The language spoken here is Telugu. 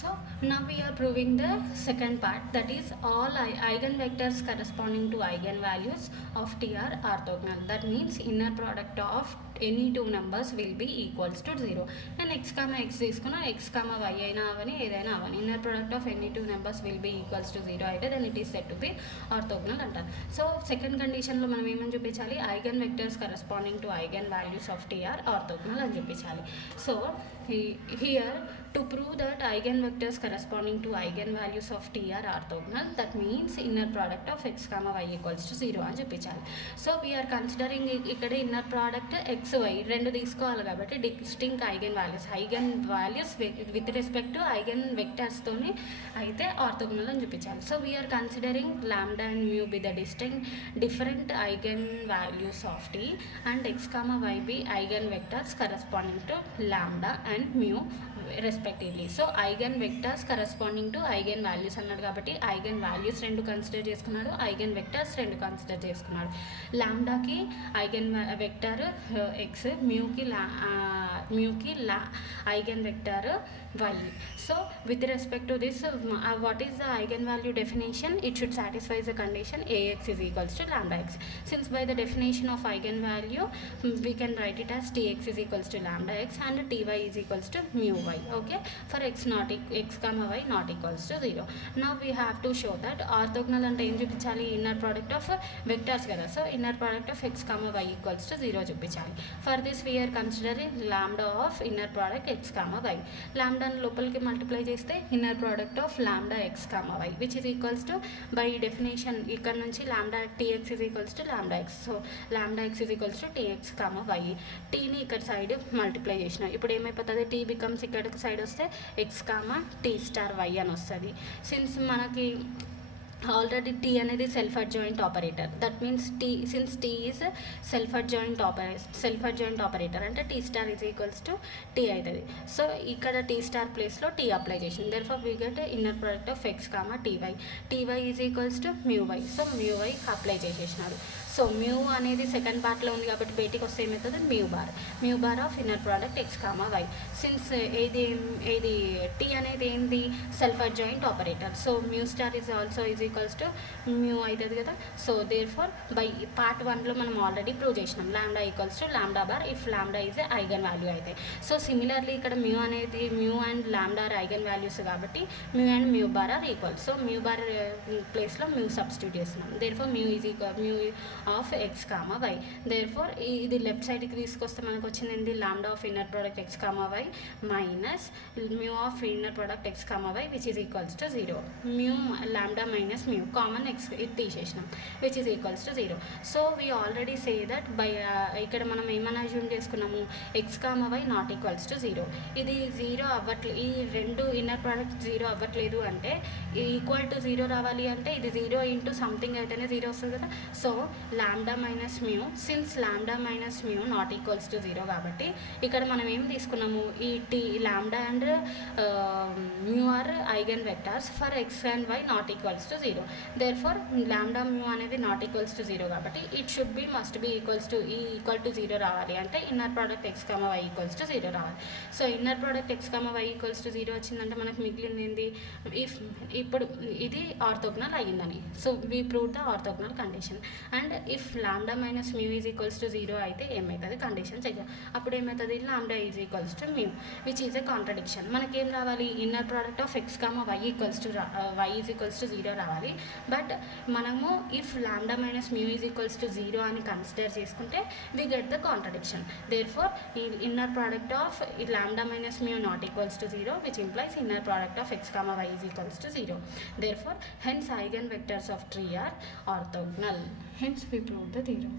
So now we are proving the second part, that is all eigenvectors corresponding to eigenvalues of T are orthogonal. That means inner product of any two numbers will be equals to 0. And x comma x తీసుకున్నా x comma y అయినా అవని ఏదైనా అవని inner product of any two numbers will be equals to 0 అయితే then it is said to be orthogonal అంటారు. సో సెకండ్ కండిషన్లో మనం ఏమని చూపించాలి, eigen vectors corresponding to eigen values of T are orthogonal అని చూపించాలి. So here to prove that eigenvectors corresponding to eigenvalues of T are orthogonal, that means inner product of x comma y equals to 0 అని చూపించాలి. సో వీఆర్ కన్సిడరింగ్ ఇక్కడ ఇన్నర్ ప్రోడక్ట్ ఎక్స్ వై రెండు తీసుకోవాలి కాబట్టి distinct eigen values with respect to eigen వెక్టర్స్తోనే అయితే ఆర్థోగోనల్ అని చూపించాలి. So we are considering lambda and mu be the different eigen values of T and x comma y be eigen vectors corresponding to lambda and mu respectively. So eigen vectors corresponding to eigen values అన్నాడు కాబట్టి ఐగన్ వాల్యూస్ రెండు కన్సిడర్ చేసుకున్నాడు, ఐగన్ వెక్టర్స్ రెండు కన్సిడర్ చేసుకున్నాడు. లాంబ్డాకి ఐగన్ వెక్టర్ ఎక్స్, మ్యూకి eigen vector y. So with respect to this what is the eigen value definition? It should satisfy the condition ax is equals to lambda x. Since by the definition of eigenvalue we can write it as tx is equals to lambda x and ty is equals to mu y. Okay, for x comma y not equals to 0. Now we have to show that orthogonal అంటే ఏం చూపించాలి, ఇన్నర్ ప్రోడక్ట్ ఆఫ్ వెక్టర్స్ కదా. So inner product of x comma y equals to 0 చూపించాలి. For this we are considering lambda of inner product x comma y. లాంబ్డాను లోపలికి మల్టిప్లై చేస్తే inner product of lambda x comma y which is equals to by definition ఇక్కడ నుంచి lambda tx is equals to lambda x. So lambda x is equals to tx comma y. టీని ఇక్కడ సైడ్ మల్టిప్లై చేసిన ఇప్పుడు ఏమైపోతుంది, టీ బికమ్స్ ఇక్కడికి సైడ్ వస్తే x comma t star y అని వస్తుంది. సిన్స్ మనకి ఆల్రెడీ టీ అనేది self adjoint operator, that means since T is self adjoint operator అంటే T star is equals to T అవుతుంది. సో ఇక్కడ టీ స్టార్ ప్లేస్లో టీ అప్లై చేసింది. Therefore we get inner product of x comma T y is equals to mu y. So mu y apply చేసేసినారు. సో మ్యూ అనేది సెకండ్ పార్ట్లో ఉంది కాబట్టి బయటికి వస్తే ఏమవుతుంది, mu bar of inner product x comma why. Since ఏది టీ అనేది ఏంది, self adjoint operator. So mu star is also is equals to mu అవుతుంది కదా. So therefore by part 1లో మనం ఆల్రెడీ ప్రూవ్ చేసినాం lambda equals to lambda bar if lambda is eigen value అయితే. సో సిమిలర్లీ ఇక్కడ mu and lambda are eigen values కాబట్టి mu and mu bar are equal. So mu bar ప్లేస్లో మ్యూ సబ్స్టిట్యూట్ చేస్తున్నాం. Therefore mu is equal mu of x comma y. Therefore ఇది లెఫ్ట్ సైడ్కి తీసుకొస్తే మనకు వచ్చింది ఏంటి, lambda of inner product x comma y minus mu of inner product x comma y which is equals to 0. Mu lambda minus mu common x ఇది తీసేసినాం which is equals to 0. So we already say that by ఇక్కడ మనం ఏమైనా అజ్యూమ్ చేసుకున్నాము, x comma y not equals to 0. ఇది 0 అవ్వట్లేదు, ఈ రెండు ఇన్నర్ ప్రోడక్ట్ 0 అవ్వట్లేదు అంటే ఈక్వల్ టు 0 రావాలి అంటే ఇది 0 ఇంటూ సంథింగ్ అయితేనే 0 వస్తుంది కదా. So lambda minus mu, since lambda minus mu not equals to 0 కాబట్టి ఇక్కడ మనం ఏం తీసుకున్నాము, ఈ T lambda and mu are eigen vectors for x and y not equals to 0. Therefore lambda mu అనేది నాట్ ఈక్వల్స్ టు 0 కాబట్టి it should be must be equals to equal to 0 రావాలి అంటే inner product x comma y equals to 0 రావాలి. So inner product x comma y equals to 0 వచ్చిందంటే మనకు మిగిలింది ఏంది, ఇప్పుడు ఇది ఆర్థోగోనల్ అయ్యిందని. So we prove the orthogonal condition. And if lambda minus mu is equals to 0 అయితే ఏమవుతుంది, కండిషన్ చెక్. అప్పుడు ఏమవుతుంది, lambda is equals to mu which is a contradiction. మనకేం రావాలి, inner product of x comma y equals to y is equals to 0 రావాలి. బట్ మనము if lambda minus mu is equals to 0 అని కన్సిడర్ చేసుకుంటే we get the contradiction. Therefore inner product of lambda minus mu not equals to 0 which implies inner product of x comma y is equals to 0. Therefore hence eigen vectors of tree are orthogonal. Hence we prove the theorem.